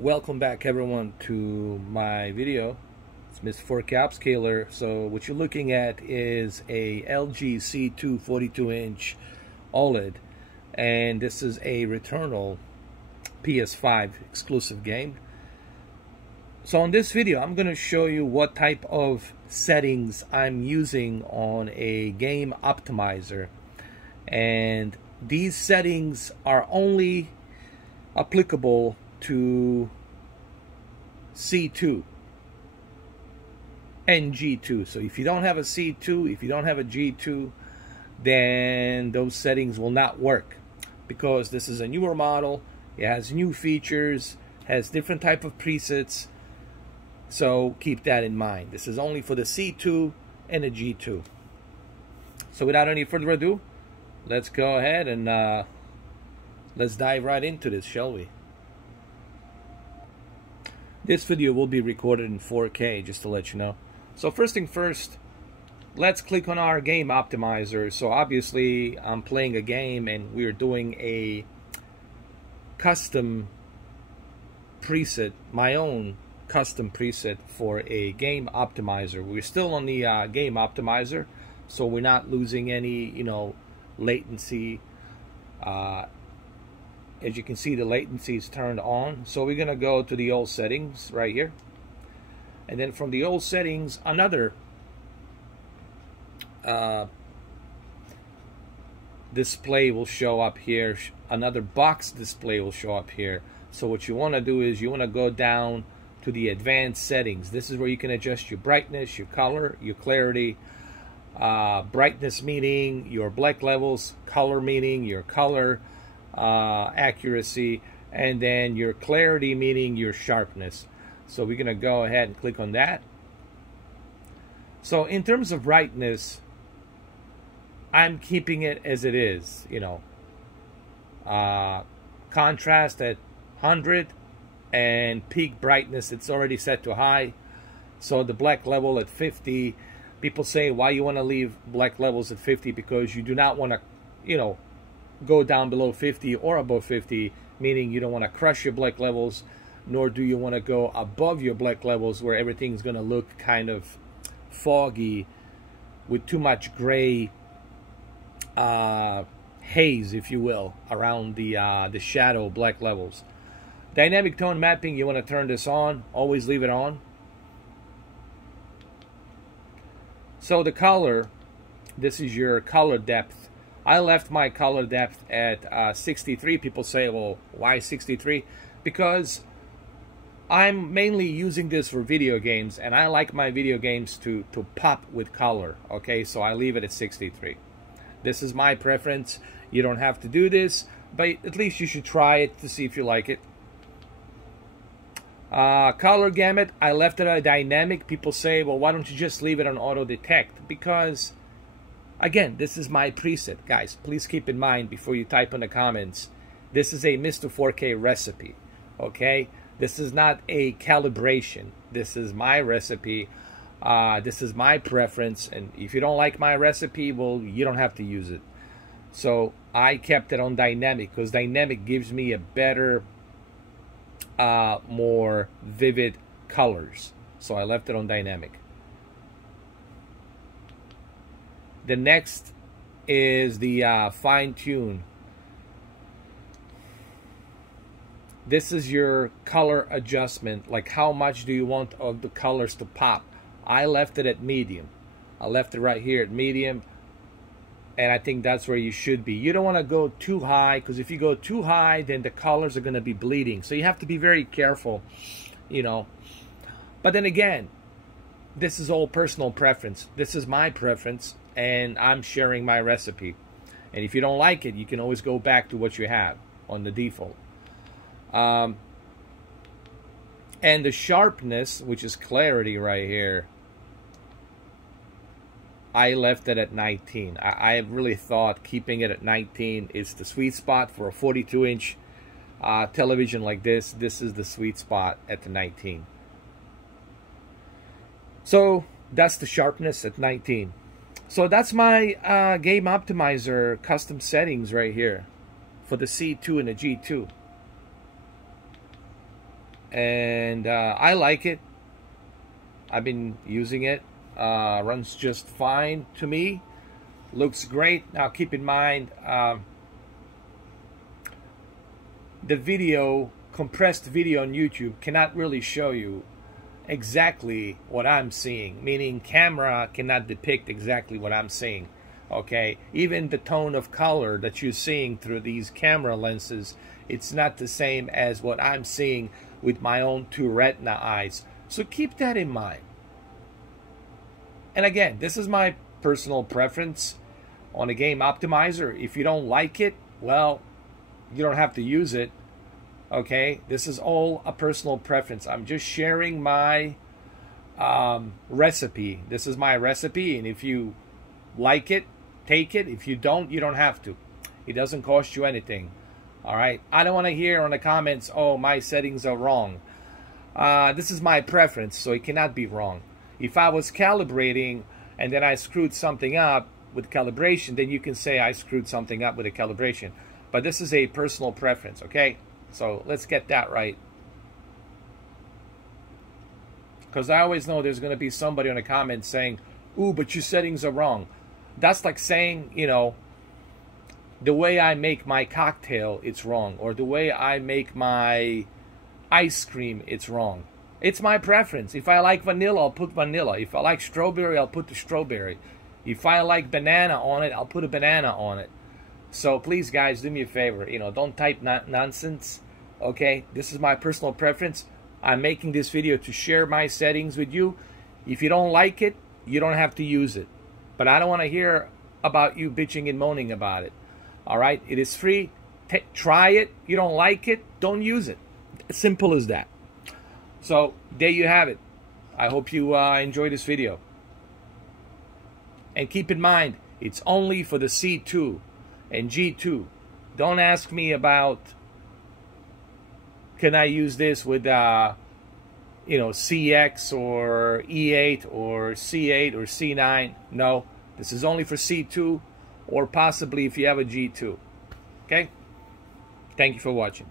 Welcome back everyone to my video. It's Mr. 4K Upscaler. So what you're looking at is a LG C2 42-inch OLED, and this is a Returnal PS5 exclusive game. So in this video I'm going to show you what type of settings I'm using on a game optimizer, and these settings are only applicable to C2 and G2. So if you don't have a C2, if you don't have a G2, then those settings will not work, because this is a newer model. It has new features, has different type of presets, so keep that in mind. This is only for the C2 and the G2. So without any further ado, let's go ahead and let's dive right into this, shall we? This video will be recorded in 4K, just to let you know. So first thing first, let's click on our game optimizer. So obviously I'm playing a game and we're doing a custom preset, my own custom preset for a game optimizer. We're still on the game optimizer, so we're not losing any, latency. As you can see, the latency is turned on. So we're gonna go to the old settings right here, and then from the old settings, another display will show up here. Another box display will show up here. So what you want to do is you want to go down to the advanced settings. This is where you can adjust your brightness, your color, your clarity. Brightness meaning your black levels, color meaning your color accuracy, and then your clarity meaning your sharpness. So we're gonna go ahead and click on that. So in terms of brightness, I'm keeping it as it is, contrast at 100, and peak brightness, it's already set to high. So the black level at 50. People say, why you want to leave black levels at 50? Because you do not want to, go down below 50 or above 50, meaning you don't want to crush your black levels, nor do you want to go above your black levels where everything's going to look kind of foggy with too much gray haze, if you will, around the shadow black levels. Dynamic tone mapping, you want to turn this on. Always leave it on. So the color, this is your color depth. I left my color depth at 63. People say, well, why 63? Because I'm mainly using this for video games, and I like my video games to pop with color. Okay, so I leave it at 63. This is my preference. You don't have to do this, but at least you should try it to see if you like it. Color gamut, I left it at dynamic. People say, well, why don't you just leave it on auto detect? Because again, this is my preset. Guys, please keep in mind before you type in the comments, this is a Mr. 4K recipe, okay? This is not a calibration. This is my recipe. This is my preference, and if you don't like my recipe, well, you don't have to use it. So I kept it on dynamic because dynamic gives me a better, more vivid colors. So I left it on dynamic. The next is the fine tune. This is your color adjustment, like how much do you want of the colors to pop. I left it at medium. I left it right here at medium, and I think that's where you should be. You don't want to go too high, because if you go too high, then the colors are going to be bleeding. So you have to be very careful, But then again, this is all personal preference. This is my preference, and I'm sharing my recipe. And if you don't like it, you can always go back to what you have on the default. And the sharpness, which is clarity right here, I left it at 19. I really thought keeping it at 19 is the sweet spot for a 42-inch television like this. This is the sweet spot at the 19. So that's the sharpness at 19. So that's my game optimizer custom settings right here for the C2 and the G2. and I like it. I've been using it. Runs just fine to me. Looks great. Now keep in mind, the video, compressed video on YouTube cannot really show you exactly what I'm seeing, meaning camera cannot depict exactly what I'm seeing. Okay, even the tone of color that you're seeing through these camera lenses, it's not the same as what I'm seeing with my own 2 retina eyes. So keep that in mind. And again, this is my personal preference on a game optimizer. If you don't like it, well, you don't have to use it. Okay, this is all a personal preference. I'm just sharing my recipe. This is my recipe, and if you like it, take it. If you don't, you don't have to. It doesn't cost you anything. All right, I don't want to hear on the comments, oh, my settings are wrong. This is my preference, so it cannot be wrong. If I was calibrating and then I screwed something up with calibration, then you can say I screwed something up with a calibration. But this is a personal preference, okay? So let's get that right. Because I always know there's going to be somebody in the comments saying, ooh, but your settings are wrong. That's like saying, you know, the way I make my cocktail, it's wrong. Or the way I make my ice cream, it's wrong. It's my preference. If I like vanilla, I'll put vanilla. If I like strawberry, I'll put the strawberry. If I like banana on it, I'll put a banana on it. So please, guys, do me a favor. You know, don't type nonsense. Okay? This is my personal preference. I'm making this video to share my settings with you. If you don't like it, you don't have to use it. But I don't want to hear about you bitching and moaning about it. All right? It is free. Try it. You don't like it, don't use it. As simple as that. So there you have it. I hope you enjoy this video. And keep in mind, it's only for the C2 and G2. Don't ask me about, can I use this with, you know, CX or E8 or C8 or C9? No, this is only for C2 or possibly if you have a G2. Okay? Thank you for watching.